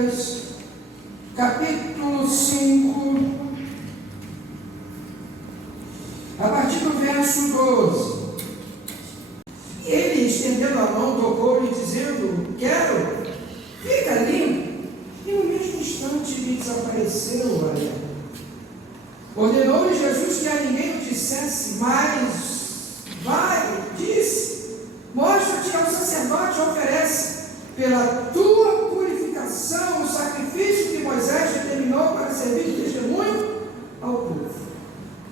Lucas, capítulo 5, a partir do verso 12. E ele, estendendo a mão, tocou-lhe, dizendo: quero, fica limpo. E no mesmo instante lhe desapareceu a lepra. Ordenou-lhe Jesus que a ninguém o dissesse, mas vai, disse, mostra-te ao sacerdote e oferece pela tua purificação o sacrifício que Moisés determinou para servir de testemunho ao povo.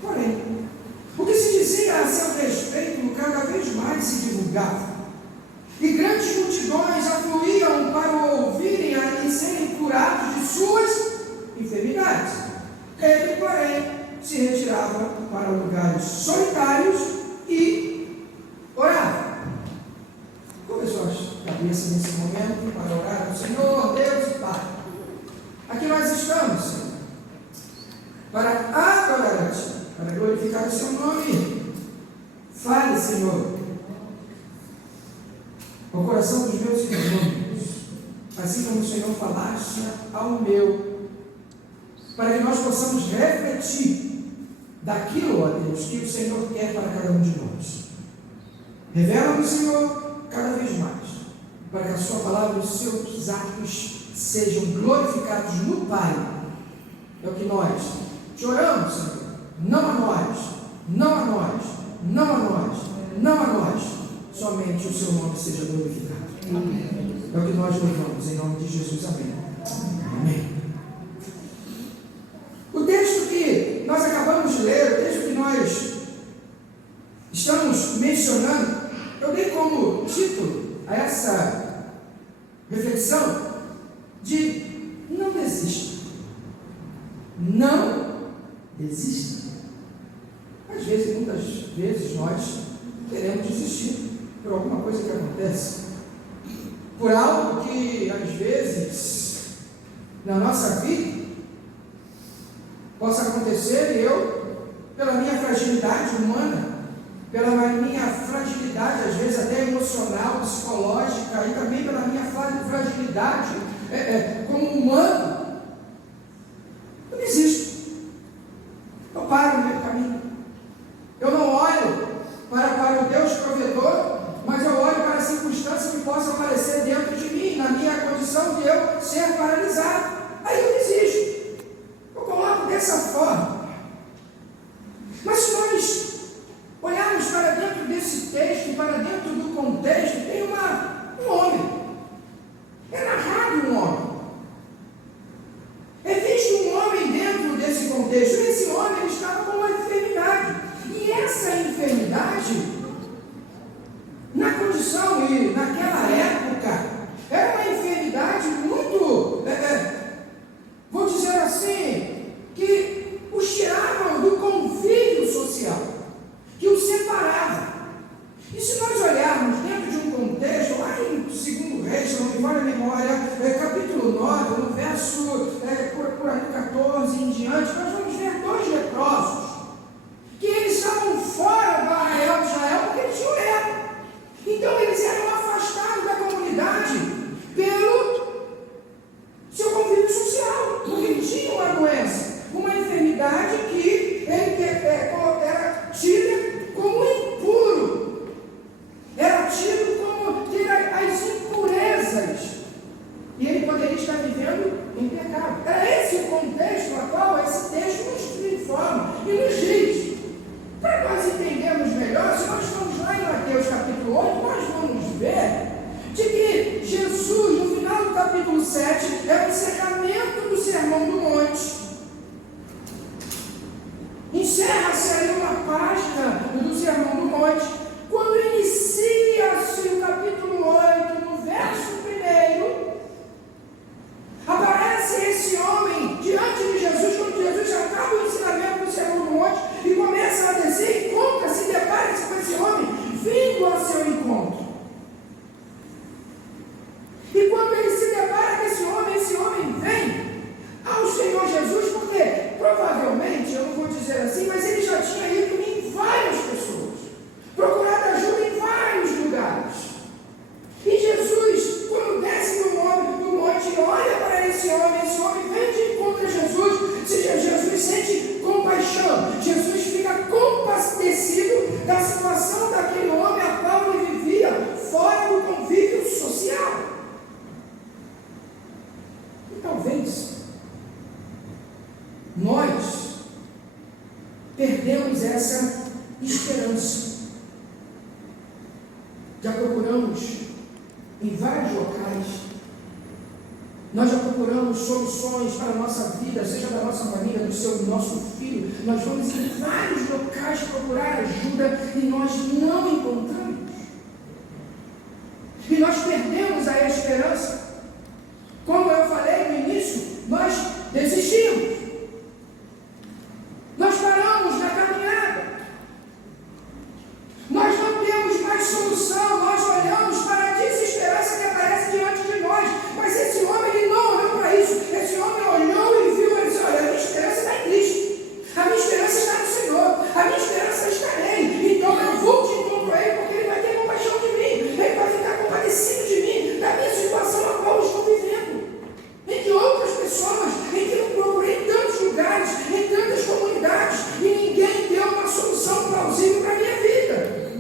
Porém, o que se dizia a seu respeito cada vez mais se divulgava, e grandes multidões afluíam para o ouvirem e serem curados de suas enfermidades. Ele, porém, se retirava para lugares solitários e orava. Começou a cabeça nesse momento para orar ao Senhor, Deus e Pai. Aqui nós estamos, Senhor, para adorar a Ti, para glorificar o Seu nome. Fale, Senhor, ao coração dos meus irmãos, assim como o Senhor falaste ao meu, para que nós possamos refletir daquilo, ó Deus, que o Senhor quer para cada um de nós. Revela-nos, Senhor, cada vez mais, para que a Sua palavra e os seus atos sejam glorificados no Pai. É o que nós te oramos, Senhor. Não a nós, não a nós, não a nós, não a nós, somente o Seu nome seja glorificado. Amém. É o que nós louvamos, em nome de Jesus. Amém. Amém. O texto que nós acabamos de ler, o texto que nós estamos mencionando, eu dei como título a essa reflexão de não desista. Não desista. Às vezes, muitas vezes, nós queremos desistir por alguma coisa que acontece, por algo que, às vezes, na nossa vida, possa acontecer e eu, pela minha fragilidade humana, pela minha fragilidade, às vezes até emocional, psicológica, e também pela minha fragilidade como humano, eu desisto. Eu paro no meu caminho. Eu não olho para o Deus provedor, mas eu olho para a circunstância que possa aparecer dentro de mim, na minha condição de eu ser paralisado. Aí eu desisto. Eu coloco dessa forma. Mas se nós olharmos para dentro desse texto, para dentro do contexto, tem um homem. É narrado um homem. É visto um homem dentro desse contexto. E esse homem ele estava com uma enfermidade. E essa enfermidade, na condição e naquela época, era uma enfermidade muito, vou dizer assim, que os tiravam do convívio social, que os separava. E se nós olharmos dentro de um contexto, lá em 2 Reis, se não me falha a memória, capítulo 9, no verso por aí 14 em diante, nós vamos ver 2 leprosos, que eles estavam fora do arraial de Israel porque eles tinham lepra. Então eles eram afastados da comunidade pelo seu convívio social, porque tinham uma doença, uma enfermidade que era tida como impuro, era tido como ter as impurezas, e ele poderia estar vivendo em pecado. Era esse o contexto a qual esse texto nos informa e nos diz. Para nós entendermos melhor, se nós formos lá em Mateus capítulo 8, nós vamos ver de que Jesus, no final do capítulo 7, é o encerramento do Sermão do Monte. Encerra-se ali uma página do Sermão do Monte, quando inicia-se o capítulo 8, no verso 1, aparece esse homem diante de Jesus, quando Jesus já acaba o ensinamento do Sermão do Monte, e começa a descer e encontra-se, depara-se com esse homem vindo ao seu encontro. E quando ele se depara com esse homem vem ao Senhor Jesus, porque provavelmente, eu não vou dizer assim, mas ele já tinha ido em várias pessoas, E talvez nós perdemos essa esperança. Já procuramos em vários locais, nós já procuramos soluções para a nossa vida, seja da nossa família, do nosso filho. Nós vamos em vários locais procurar ajuda e nós não encontramos. E nós perdemos a esperança. Como eu falei no início, nós desistimos. Nós paramos na caminhada. Nós não temos mais solução. Nós olhamos para a desesperança que aparece diante de nós. Mas esse homem, ele não olhou para isso. Esse homem olhou e viu e disse: olha, a minha esperança está em Cristo. A minha esperança está no Senhor. A minha esperança está nele. Então eu vou de encontro a ele, porque ele vai ter compaixão de mim. Ele vai ficar compadecido de mim, da minha situação a qual eu estou vivendo. Em que outras pessoas, em que eu procurei em tantos lugares, em tantas comunidades, e ninguém deu uma solução plausível para a minha vida.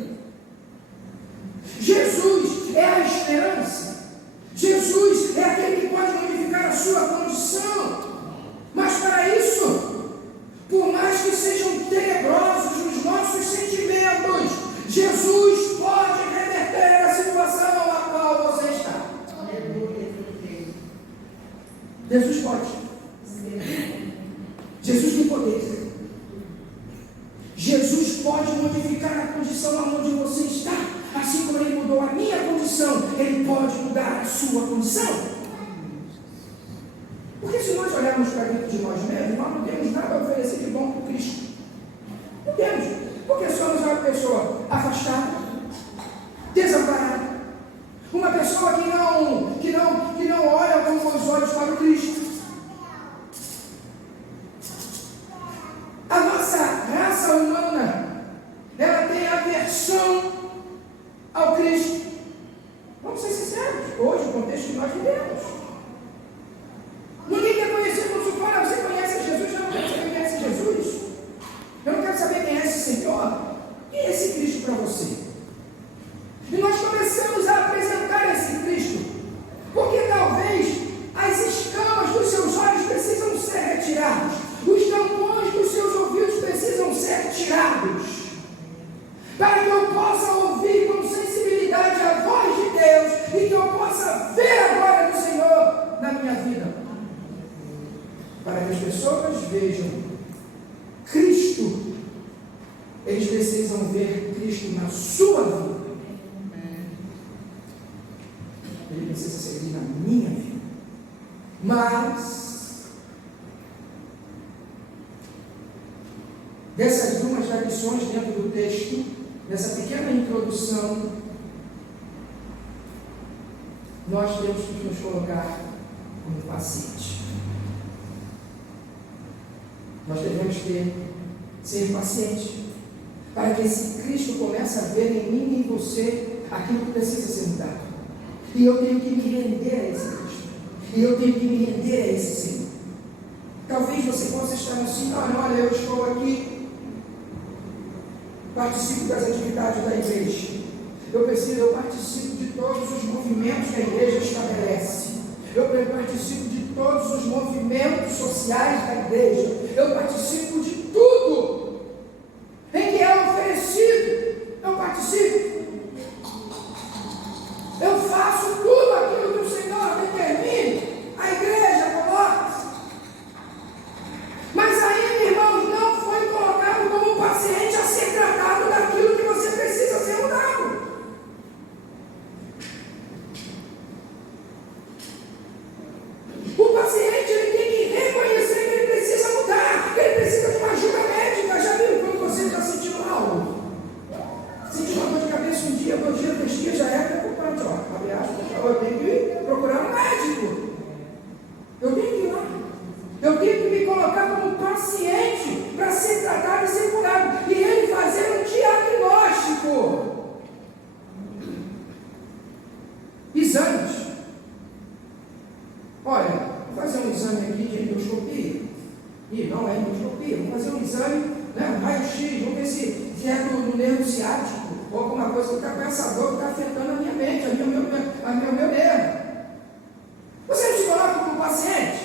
Jesus é a esperança. Jesus é aquele que pode modificar a sua condição. Mas para isso, por mais que sejam tenebrosos os nossos sentimentos, Jesus pode reverter a situação a qual você está. Jesus pode. Jesus tem poder. Jesus pode modificar a condição aonde você está. Assim como Ele mudou a minha condição, Ele pode mudar a sua condição. Porque se nós olharmos para dentro de nós mesmos, nós não temos nada a oferecer de bom para Cristo. Não temos. Porque somos uma pessoa afastada, desamparada, uma pessoa que não olha com os olhos para o Cristo. A nossa raça humana, ela tem aversão ao Cristo. Vamos ser sinceros, hoje, o contexto que nós vivemos. Ninguém quer conhecer quando você fala: você conhece Jesus? Eu não quero saber quem é esse Jesus. Eu não quero saber quem é esse Senhor. Quem é esse Cristo para você? E nós começamos a apresentar esse Cristo, porque talvez as escamas dos seus olhos precisam ser retiradas, os tampões dos seus ouvidos precisam ser tirados, para que eu possa ouvir com sensibilidade a voz de Deus e que eu possa ver a glória do Senhor na minha vida, para que as pessoas vejam Cristo. Eles precisam ver Cristo na sua vida. Ele precisa servir na minha vida. Mas dessas duas tradições dentro do texto, nessa pequena introdução, nós temos que nos colocar como paciente. Nós devemos ser pacientes, para que esse Cristo comece a ver em mim e em você aquilo que precisa ser mudado. E eu tenho que me render a esse Cristo. E eu tenho que me render a esse Senhor. Talvez você possa estar assim: olha, eu estou aqui, participo das atividades da igreja. Eu participo de todos os movimentos que a igreja estabelece. Eu participo de todos os movimentos sociais da igreja. Eu participo de tudo em que é oferecido. Eu participo. Eu faço tudo aquilo que o Senhor determine, a igreja coloca. Mas ainda, irmãos, não foi colocado como um paciente a ser tratado daquilo que você precisa ser mudado. O paciente, ele tem que reconhecer que ele precisa mudar, que ele precisa de uma ajuda médica. Já viu quando você está sentindo algo? Sentiu uma dor de cabeça um dia, 2 dias, 3 dias, já é preocupante. Abre aspas, eu tenho que procurar um médico. Eu tenho que ir lá. Eu tenho que me colocar como paciente para ser tratado e ser curado. E ele fazer um diagnóstico. Exames. Olha, vou fazer um exame aqui de endoscopia. E não é endoscopia, vamos fazer um exame, um raio-x, vamos ver se é do nervo ciático ou alguma coisa que está com essa dor que está afetando a minha mente, o meu nervo. Você não se coloca como paciente?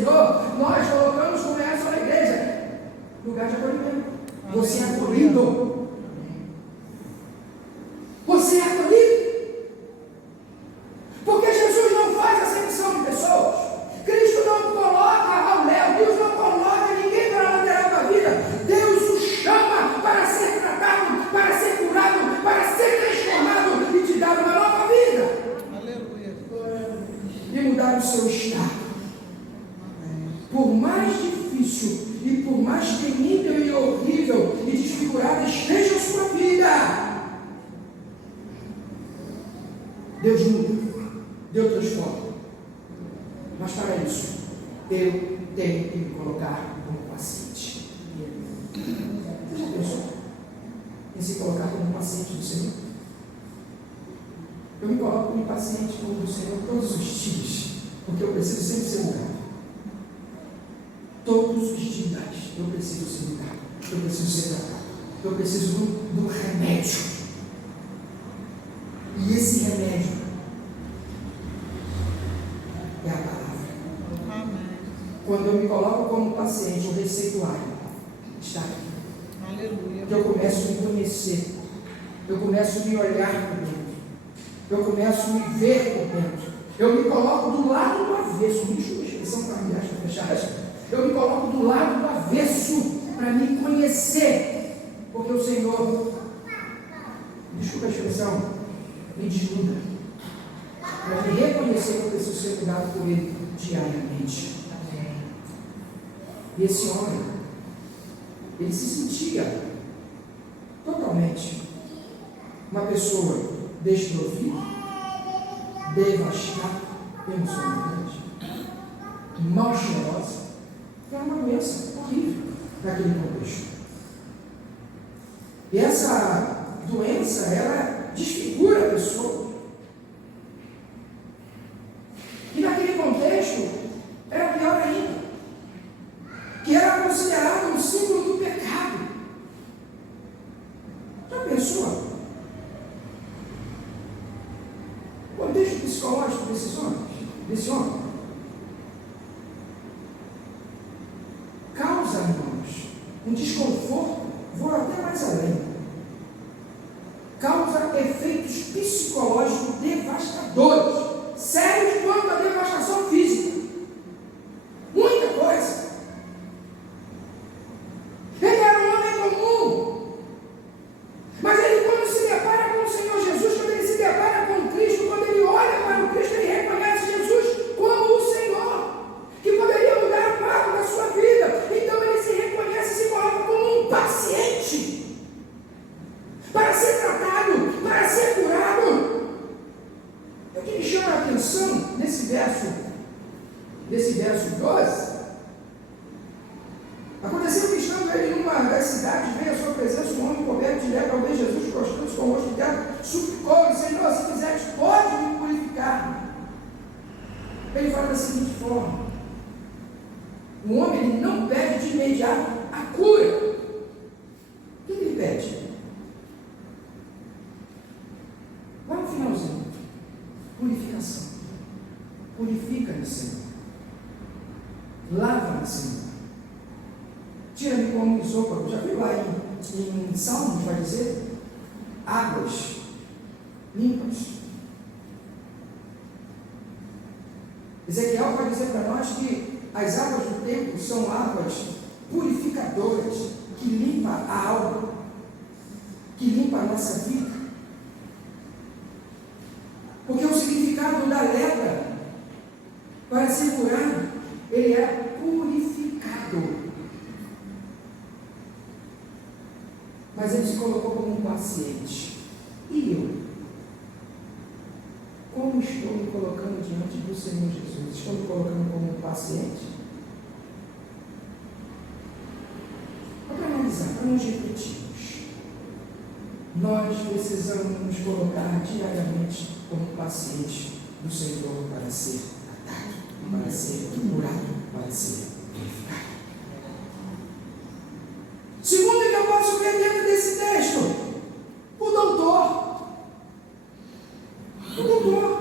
Senhor, nós colocamos como essa na igreja, lugar de acolhimento. Você é acolhido. Você é acolhido. Porque Jesus não faz acepção de pessoas. Cristo não coloca ao léu, Deus não coloca ninguém para a lateral da vida. Deus o chama para ser tratado, para ser curado, para ser transformado e te dar uma nova vida. Aleluia. E mudar o seu estado. Por mais difícil e por mais temível e horrível e desfigurada esteja a sua vida, Deus muda, Deus transforma. Mas para isso, eu tenho que me colocar como paciente. Você já pensou em se colocar como paciente do Senhor? Eu me coloco como paciente como do Senhor todos os dias, porque eu preciso sempre ser mudado. Todos os dias eu preciso ser mudado, eu preciso ser tratado, eu preciso do remédio. E esse remédio é a palavra. Quando eu me coloco como paciente, o receituário está aqui. Aleluia. Eu começo a me conhecer, eu começo a me olhar por dentro, eu começo a me ver por dentro, eu me coloco do lado do avesso. Deixa eu expressão para me fechar. Eu me coloco do lado do avesso para me conhecer, porque o Senhor, desculpa a expressão, me desnuda, para me reconhecer que eu preciso ser cuidado por Ele diariamente. E esse homem, ele se sentia totalmente uma pessoa desprovida, devastada emocionalmente, mal cheirosa. Era uma doença horrível naquele contexto. E essa doença, ela desfigura a pessoa. E naquele contexto, era pior ainda, que era considerado um símbolo do pecado. Já pensou? O contexto psicológico desse homem, causa, irmãos, um desconforto, vou até mais além, causa efeitos psicológicos devastadores, sérios quanto a devastação física, muita coisa. Ele era um homem comum, mas ele, quando se depara com o Senhor Jesus, quando ele se depara com Cristo, quando ele olha para o Cristo, ele reconhece Jesus como o Senhor, que poderia mudar o quadro da sua vida. Então ele se reconhece e se coloca como um paciente para ser tratado, para ser curado. O que me chama a atenção nesse verso 12, aconteceu que, estando ele numa das cidades, veio à sua presença um homem coberto de lepra. Ao ver Jesus prostrando-se com o rosto em terra, suplicou-lhe: Senhor, se quiseres, pode me purificar. Ele fala da seguinte forma: o homem, ele não pede de imediato a cura. O que ele pede? Lá no finalzinho, purificação. Purifica-me, Senhor. Lava-me, Senhor. Tira-me como isópago. Já viu lá em Salmos, vai dizer? Águas limpas. Ezequiel vai dizer para nós que as águas do templo são águas purificadoras, que limpam a alma, que limpam a nossa vida. Porque o significado da lepra, para ser curado, ele é purificado. Mas ele se colocou como um paciente. E eu? Como estou me colocando diante do Senhor Jesus? Estou me colocando como um paciente? Para analisar, para nós refletirmos. Nós precisamos nos colocar diariamente como paciente do Senhor para ser tratado, para ser curado, para ser purificado. Segundo que eu posso ver dentro desse texto, o doutor.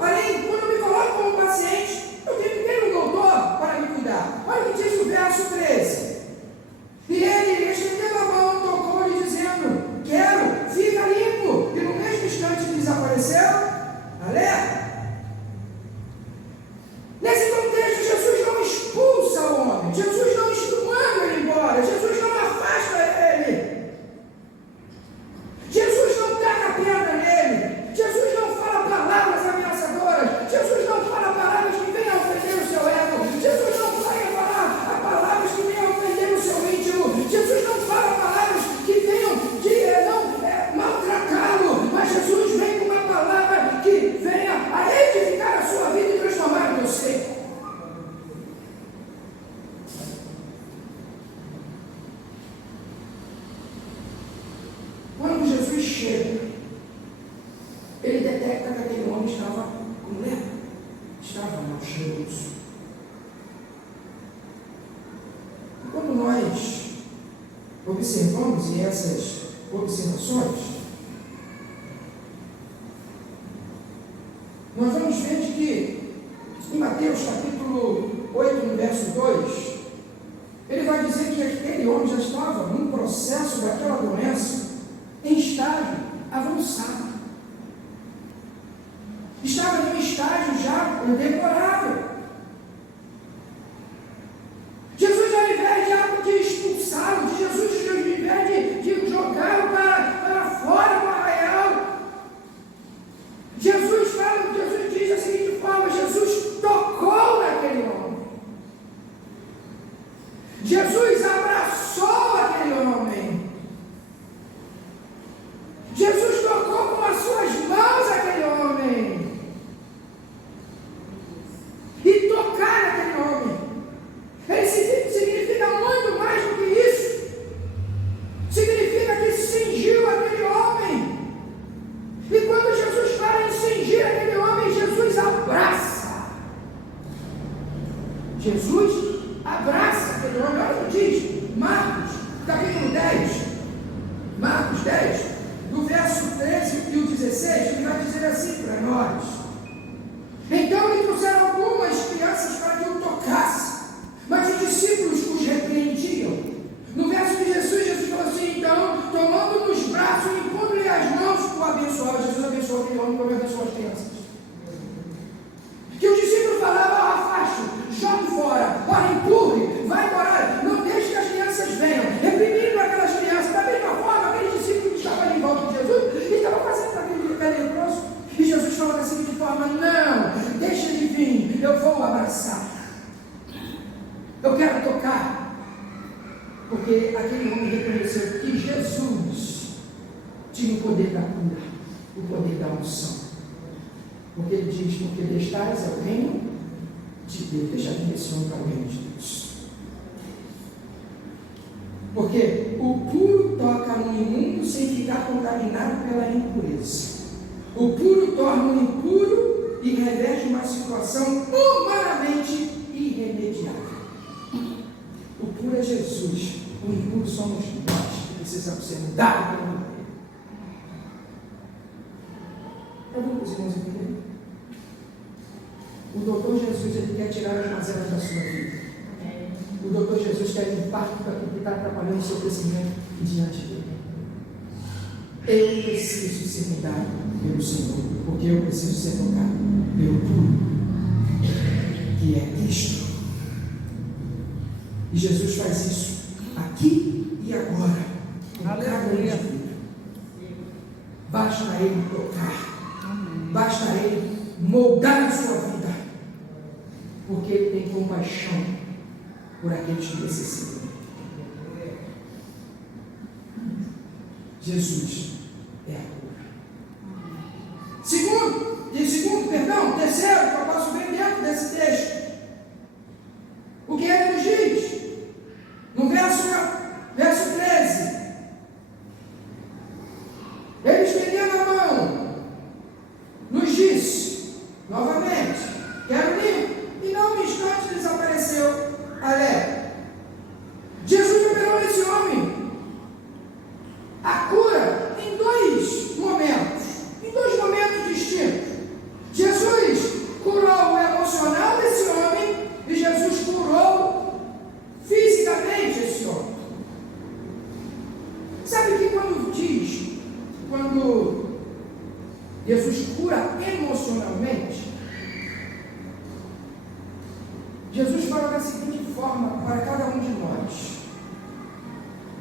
Além, quando eu me coloco como paciente, eu tenho que ter um doutor para me cuidar. Olha Olha o que diz o verso 13. E ele, estendendo a mão, tocou-lhe, dizendo: quero, fica limpo. E no mesmo instante desapareceu. Alerta. Nesse contexto, Jesus não expulsa o homem. Jesus não manda ele embora. Jesus não afasta ele. Jesus não taca a pedra nele. Jesus não fala palavras ameaçadoras. Jesus não fala palavras que venham a ofender o seu ego. Jesus não vai falar palavras que venham a ofender o seu íntimo. Jesus não fala palavras que venham maltratá-lo. Mas Jesus vem com uma palavra que venha a edificar a sua vida e transformar o teu ser. Quando Jesus chega, ele detecta que aquele homem estava com lepra, estava mal cheiroso. E quando nós observamos essas observações, nós vamos ver de que em Mateus capítulo 8, no verso 2, ele vai dizer que aquele homem já estava num processo daquela doença em estágio avançado. Estava num estágio já deplorável. Jesus, ao invés de expulsá-lo, Jesus, ao invés de jogá-lo para fora do arraial, Jesus diz da seguinte forma: Jesus tocou naquele homem. Jesus abraçou aquele homem. Jesus tocou com as suas mãos aquele homem. E tocar naquele homem, ele significa muito mais do que isso. Significa que cingiu aquele homem. E quando Jesus fala em cingir aquele homem, Jesus abraça. Jesus abraça aquele homem. Olha o que diz Marcos, capítulo 10. Marcos 10, do verso 13 e o 16, ele vai dizer assim para nós: então lhe trouxeram algumas crianças para que o tocasse, mas os discípulos os repreendiam. No verso 16, Jesus falou assim: então, tomando nos braços e impondo-lhe as mãos, o abençoava. Jesus abençoou aquele homem como abençoou as crianças. Que os discípulos falavam: afaste, jogue fora, ora, empurre, vai embora, não deixe que as crianças venham, reprimindo aquelas crianças. Da mesma forma, aquele discípulo que estava ali em volta de Jesus e estava fazendo aquele pé leproso. E Jesus falou da seguinte forma: não, deixa ele vir, eu vou abraçar, eu quero tocar. Porque aquele homem reconheceu que Jesus tinha o poder da cura, o poder da unção. Porque ele diz: porque destais é o reino de Deus. Deixa a direção para o reino de Deus. Porque o puro toca no imundo sem ficar contaminado pela impureza. O puro torna o impuro e reverte uma situação humanamente irremediável. O puro é Jesus, o impuro somos nós, que precisamos ser mudados pelo nome dele. Eu vou para os irmãos entenderem. O doutor Jesus, ele quer tirar as mazelas da sua vida. O doutor Jesus quer limpar tudo aquilo que está atrapalhando o seu crescimento diante dele. Eu preciso ser mudado pelo Senhor, porque eu preciso ser tocado pelo puro, que é Cristo. E Jesus faz isso aqui e agora, com cada indivíduo. Basta Ele tocar, basta Ele moldar a sua vida, porque Ele tem compaixão por aqueles que necessitam. Jesus é a cura. Terceiro, que eu posso ver dentro desse texto, o que ele nos diz, no verso 13, ele estendendo a mão, nos disse, novamente, quero limpo, e não um instante desapareceu a lepra. Jesus operou nesse homem a cura em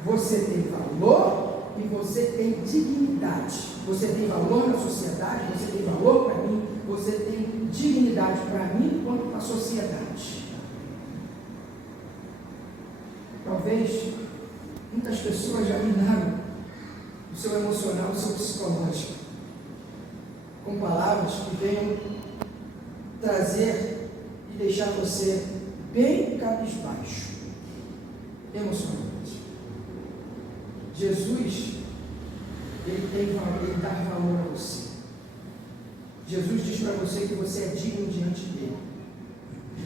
Você tem valor e você tem dignidade. Você tem valor na sociedade, você tem valor para mim, você tem dignidade para mim quanto para a sociedade. Talvez muitas pessoas já minaram o seu emocional, o seu psicológico, com palavras que venham trazer e deixar você bem cabisbaixo, emocionalmente. Jesus, ele dá valor a você. Jesus diz para você que você é digno diante dele.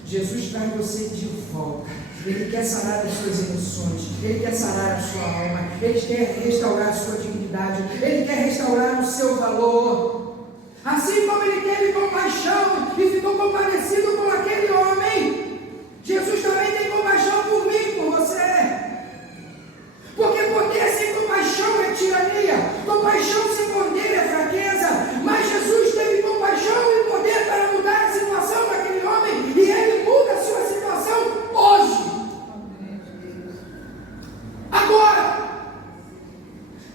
Jesus traz você de volta. Ele quer sarar as suas emoções, Ele quer sarar a sua alma, Ele quer restaurar a sua dignidade, Ele quer restaurar o seu valor. Assim como Ele teve compaixão e ficou compadecido com aquele homem, Jesus também tem compaixão por mim e por você. Porque poder sem compaixão é tirania, compaixão sem poder é fraqueza, mas Jesus teve compaixão e poder para mudar a situação daquele homem, e Ele muda a sua situação hoje. Agora,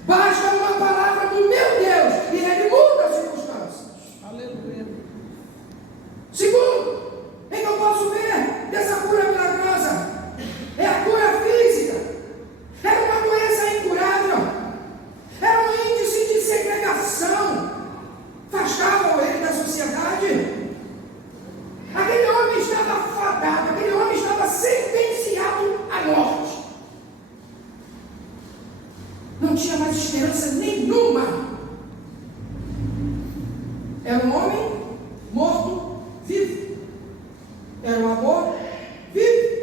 basta uma palavra do meu Deus e Ele muda as circunstâncias. Aleluia. Segundo, em que eu posso ver dessa cura milagrosa, é a cura física. Era uma doença incurável, era um índice de segregação, afastava ele da sociedade. Aquele homem estava fadado, aquele homem estava sentenciado à morte. Não tinha mais esperança nenhuma. Era um homem morto vivo. Era um amor vivo.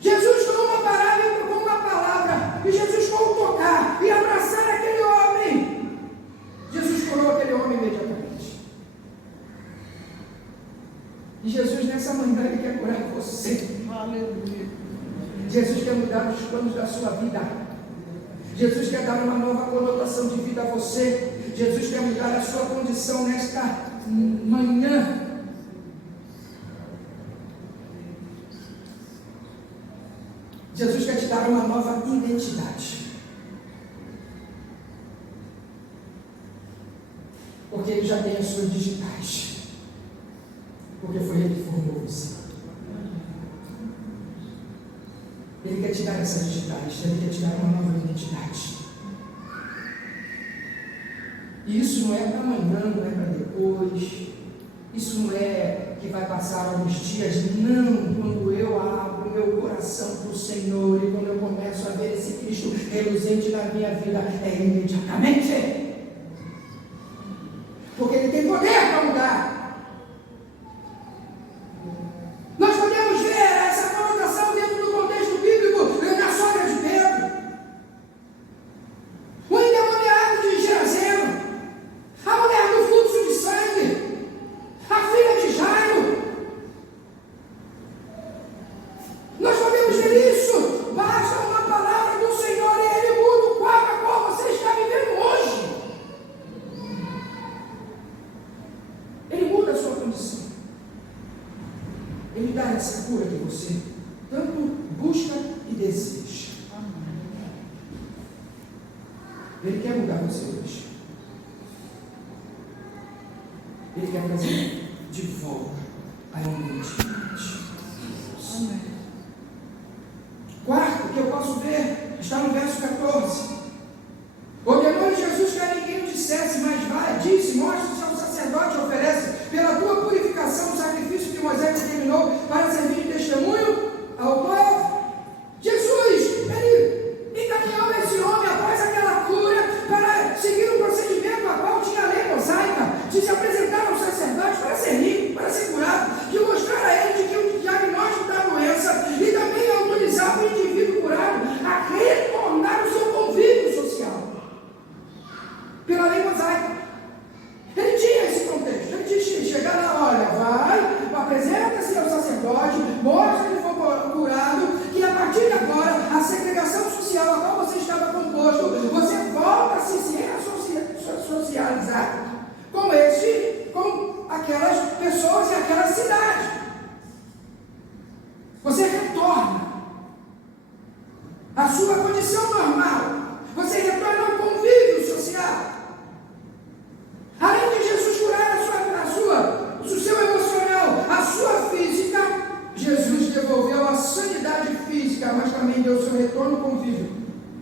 Jesus com uma parada e com uma palavra, e Jesus com o tocar e abraçar aquele homem, Jesus curou aquele homem imediatamente. E Jesus nessa manhã Ele quer curar você. Aleluia. Jesus quer mudar os planos da sua vida. Jesus quer dar uma nova conotação de vida a você. Jesus quer mudar a sua condição nesta manhã. Jesus quer te dar uma nova identidade. Porque Ele já tem as suas digitais. Porque foi Ele que formou você. Ele quer te dar essas digitais. Ele quer te dar uma nova identidade. E isso não é para amanhã, não é para depois. Isso não é que vai passar alguns dias. Não, quando eu abro meu coração para o Senhor e quando eu começo a ver esse Cristo reluzente na minha vida, é imediatamente. Porque Ele tem poder para mudar. Nós podemos ver essa conotação dentro do contexto bíblico na sogra de Pedro, o endemoniado de Gerazeno, a mulher do fluxo de sangue, a filha de Jairo. Nós podemos ver isso. Basta uma palavra do Senhor e Ele muda o quadro a qual você está vivendo hoje. Ele muda a sua condição. Ele dá essa cura que você tanto busca e deseja. Ele quer mudar você hoje. Ele quer trazer de volta a identidade. Amém. Quarto, que eu posso ver, está no verso 14. Ordenou Jesus que a ninguém o dissesse, mas vai, disse, mostra-se ao sacerdote, oferece pela tua purificação o sacrifício que Moisés determinou para servir de testemunho ao povo. Jesus, ele encaminhou esse homem após aquela cura para seguir um procedimento a qual tinha a lei mosaica, de se apresentar ao sacerdote para ser limpo, para ser curado, de mostrar a ele de que o diagnóstico da doença e também autorizar o indivíduo curado a retornar o seu convívio social. Pela lei mosaica. Ele tinha esse contexto. Ele tinha que chegar lá, olha, vai, apresenta-se ao sacerdote, mostra que foi curado, que a partir de agora, a segregação social a qual você estava composto, você volta a se socializar com aquelas pessoas e aquela cidade. Você retorna a a sua condição normal, você retorna ao convívio social. Além de Jesus curar o seu emocional, a sua física, Jesus devolveu a sanidade física, mas também deu seu retorno ao convívio.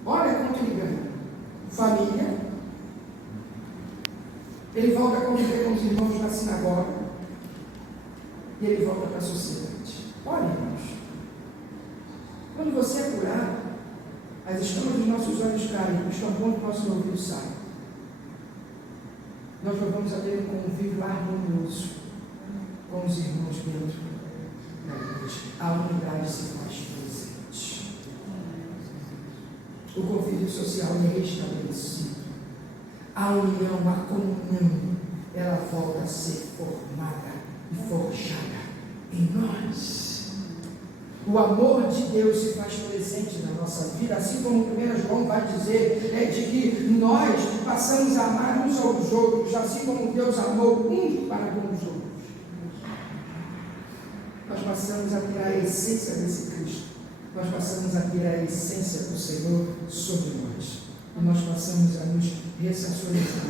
Olha como que ele ganha. Família. Ele volta a conviver com os irmãos na sinagoga. E ele volta para a sociedade. Olha, irmãos. Quando você é curado, as escamas dos nossos olhos caem, os tampões do nosso ouvido saem. Nós vamos a ter um convívio harmonioso com os irmãos dentro da igreja. A unidade se faz presente. O convívio social é restabelecido. A união, a comunhão, ela volta a ser formada e forjada em nós. O amor de Deus se faz presente na nossa vida, assim como 1 João vai dizer, de que nós passamos a amar uns aos outros, assim como Deus amou uns para com os outros. Nós passamos a ter a essência desse Cristo, nós passamos a ter a essência do Senhor sobre nós, e nós passamos a nos ressonanizar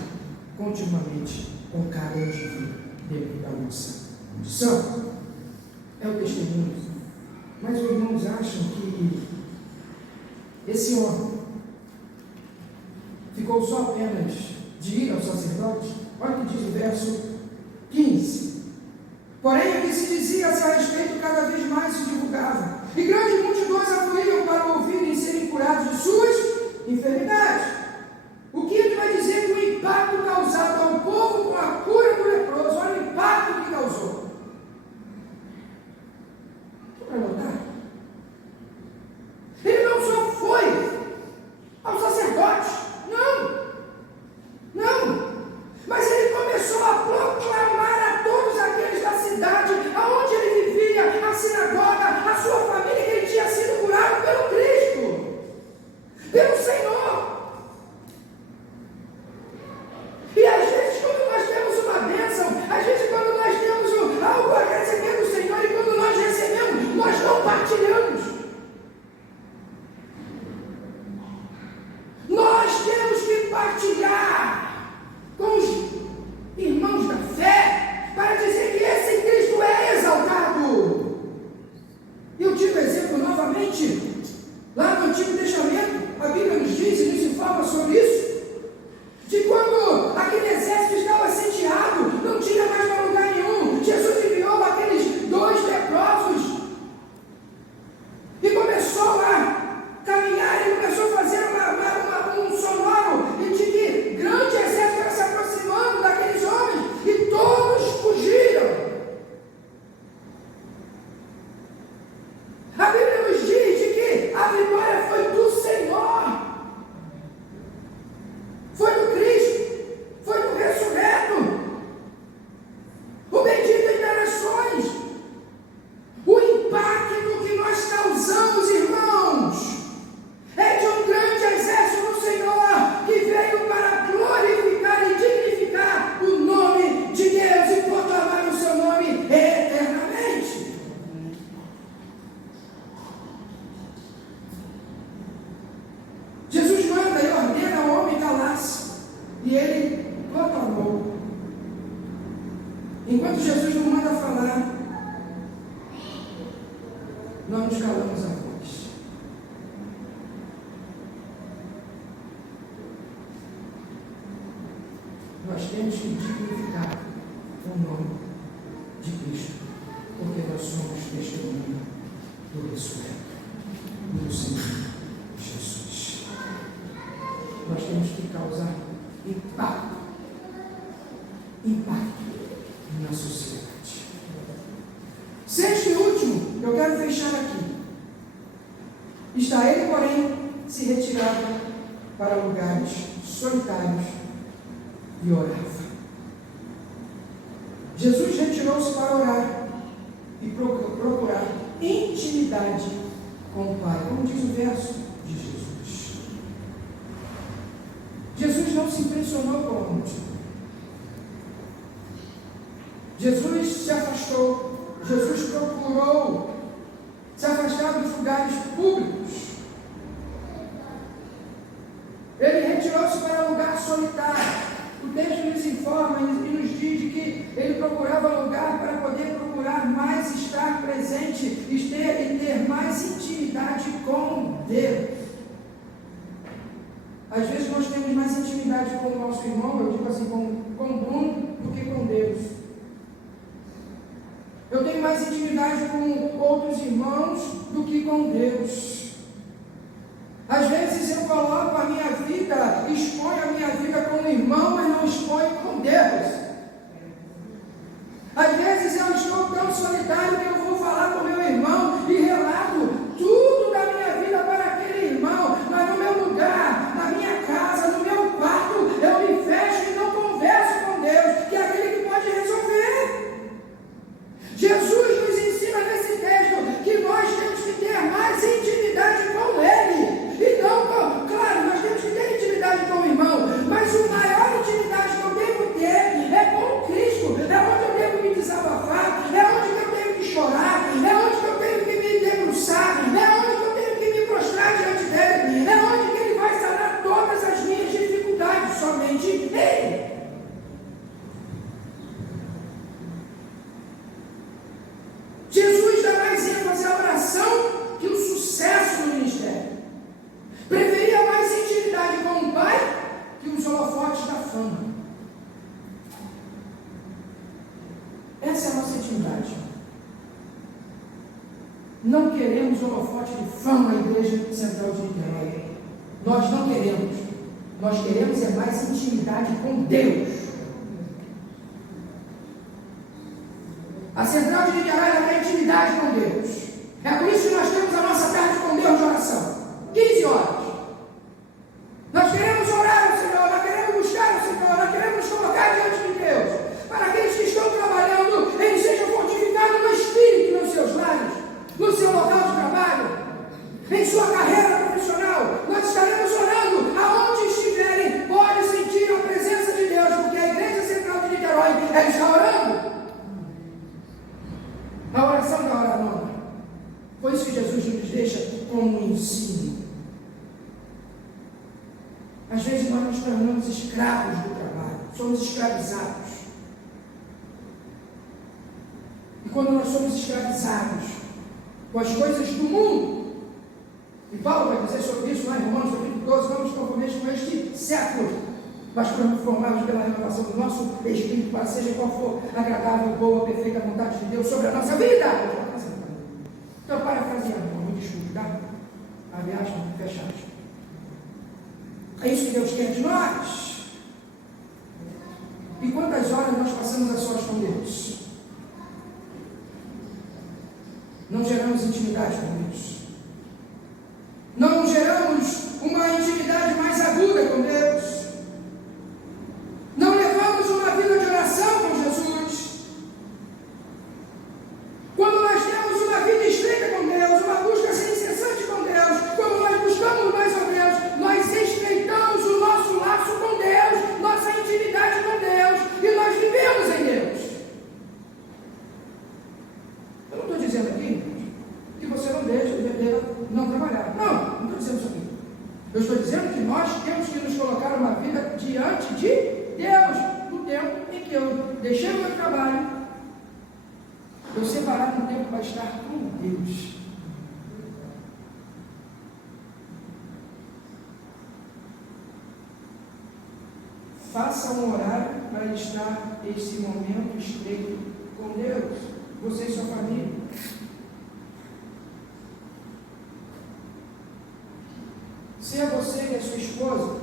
continuamente com cada indivíduo dentro da nossa condição. É o testemunho. Mas os irmãos acham que esse homem ficou só apenas de ir ao sacerdote? Olha o que diz o verso 15. Porém, o que se dizia a seu respeito cada vez mais se divulgava, e grandes multidões afluíam para ouvirem e serem curados de suas enfermidades. O que ele vai dizer que o impacto causado ao povo com a cura do leproso? Olha o impacto que causou. Para notar, ele não só foi ao sacerdote, não, mas ele começou a proclamar a todos aqueles da cidade, aonde ele vivia, a sinagoga, a sua família, que ele tinha sido curado pelo Cristo, pelo Senhor. E às vezes, quando nós temos uma bênção, às vezes, quando nós temos algo a receber do Senhor, e quando nós recebemos, nós não partilhamos. Nós temos que partilhar com os irmãos da fé, para dizer que esse Cristo é exaltado. Eu tive exemplo novamente, lá no Antigo Testamento, a Bíblia nos diz e nos informa sobre isso, de quando aquele exército estava sitiado, não tinha mais para lugar nenhum, Jesus enviou aqueles 2 leprosos e começou a caminhar, e começou a fazer um sonoro, e de que grande exército estava se aproximando daqueles homens, e todos fugiram. A Bíblia nos diz de que a vitória foi do Senhor, foi do Cristo, foi do ressurreto, o bendito em gerações. O impacto que nós causamos, irmãos, é de um grande exército do Senhor, que veio para glorificar e dignificar o nome de Deus e proclamar o seu nome eternamente. Jesus manda e ordena ao homem calar-se, e ele proclamou. Enquanto Jesus não manda falar, nós nos calamos a voz. Nós temos que dignificar o nome de Cristo, porque nós somos testemunha do ressurreto, do Senhor Jesus. Nós temos que causar impacto na sociedade. Sexto e último, eu quero fechar aqui. Está ele, porém, se retirava para lugares solitários e orava. Jesus retirou-se para orar e procurar intimidade com o Pai, como diz o verso de Jesus. Jesus não se impressionou com a multidão. Jesus se afastou, Jesus procurou se afastar dos lugares públicos. retirou-se para um lugar solitário. O texto nos informa e nos diz de que ele procurava lugar para poder procurar mais estar presente e ter mais intimidade com Deus. Às vezes nós temos mais intimidade com o nosso irmão, eu digo assim, com o Bruno, do que com Deus. Eu tenho mais intimidade com outros irmãos do que com Deus. Às vezes eu coloco a minha vida, exponho a minha vida com o irmão, mas não exponho com Deus. Às vezes eu estou tão solitário que eu vou falar com o meu irmão e relato tudo da minha vida para aquele irmão, mas no meu lugar, na minha casa, no meu quarto, eu me fecho e não converso com Deus, que é aquele que pode resolver. Jesus nos ensina nesse texto que nós temos que ter mais intimidade com Ele. E não, claro, nós temos que ter intimidade com o irmão, mas a maior intimidade que eu devo ter é com Cristo, é onde eu devo me desabafar, é onde eu tenho que chorar, é onde eu tenho que me debruçar, é onde eu tenho que me prostrar diante dele, é onde que ele vai sanar todas as minhas dificuldades, somente Ele. Jesus dá mais ênfase à oração que o sucesso do ministério. Preferia mais intimidade com o Pai que os holofotes da fama. Essa é a nossa intimidade. Não queremos holofote de fama na Igreja Central de Niterói. Nós não queremos. Nós queremos é mais intimidade com Deus. A Central de Niterói tem intimidade com Deus. É por isso que nós temos a nossa tarde com Deus de oração. 15 horas. Nós queremos orar ao Senhor, nós queremos buscar o Senhor, nós queremos nos colocar diante de Deus. Para aqueles que estão trabalhando, eles sejam fortificados no Espírito, nos seus lares, no seu local de trabalho, em sua carreira profissional. Nós estaremos orando aonde estiverem, pode sentir a presença de Deus, porque a Igreja Central de Niterói, ela está orando. A oração da hora nona. Foi isso que Jesus nos deixa como um ensino. Às vezes nós nos tornamos escravos do trabalho, somos escravizados. E quando nós somos escravizados com as coisas do mundo, e Paulo vai dizer sobre isso lá em Romanos capítulo 12, não nos conformeis com este século, mas transformados pela renovação do nosso espírito, para seja qual for agradável, boa, perfeita vontade de Deus sobre a nossa vida. Então, parafraseando, me desculpe, tá? Aliás, fechado. É isso que Deus quer de nós. E quantas horas nós passamos a sós com Deus? Não geramos intimidade com Deus. Não geramos uma intimidade mais aguda com Deus. Não levamos uma vida de oração com Jesus. Quando nós temos uma vida estreita com Deus, uma busca incessante com Deus, quando nós buscamos mais a Deus, nós estreitamos o nosso laço com Deus, nossa intimidade com Deus, e nós vivemos em Deus. Eu não estou dizendo aqui que você não deva não trabalhar. Não estou dizendo isso aqui. Eu estou dizendo que nós temos que nos colocar uma vida diante de Deus, no tempo em que eu deixei o meu trabalho, eu separar um tempo para estar com Deus. Faça um horário para estar esse momento estreito com Deus, você e sua família. Se é você e a sua esposa,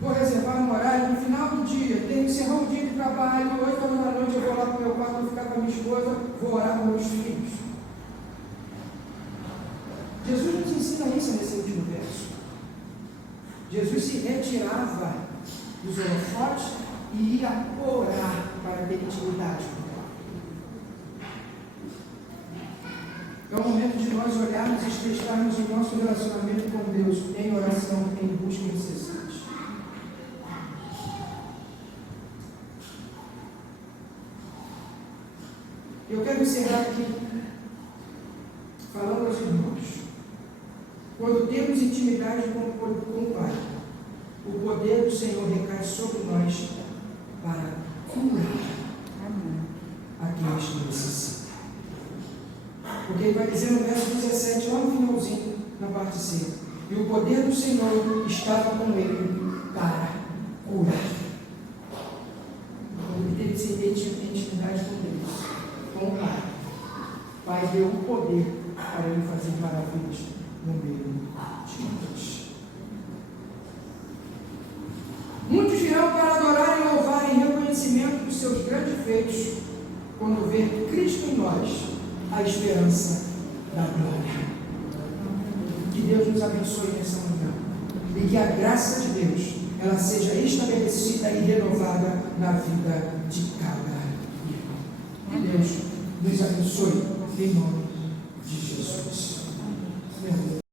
vou reservar um horário no final do dia, encerrou o dia de trabalho, 8 horas da noite eu vou lá para o meu quarto, vou ficar com a minha esposa, vou orar com meus filhos. Jesus nos ensina isso nesse último verso. Jesus se retirava dos holofotes e ia orar para ter intimidade com o Pai. É o momento de nós olharmos e estreitarmos o nosso relacionamento com Deus em oração, em busca incessante. Eu quero encerrar aqui falando aos irmãos. Quando temos intimidade com o Pai, o poder do Senhor recai sobre nós para curar aqueles que necessitam. Porque ele vai dizer no verso 17, lá no finalzinho, na parte C, e o poder do Senhor estava com ele para curar. Ele teve essa intimidade com Deus, com o Pai. O Pai deu o poder para ele fazer maravilhas no meio de nós. Muitos virão para adorar e louvar em reconhecimento dos seus grandes feitos, quando ver Cristo em nós, a esperança da glória. Que Deus nos abençoe nessa manhã e que a graça de Deus ela seja estabelecida e renovada na vida de cada irmão. Que Deus nos abençoe em nome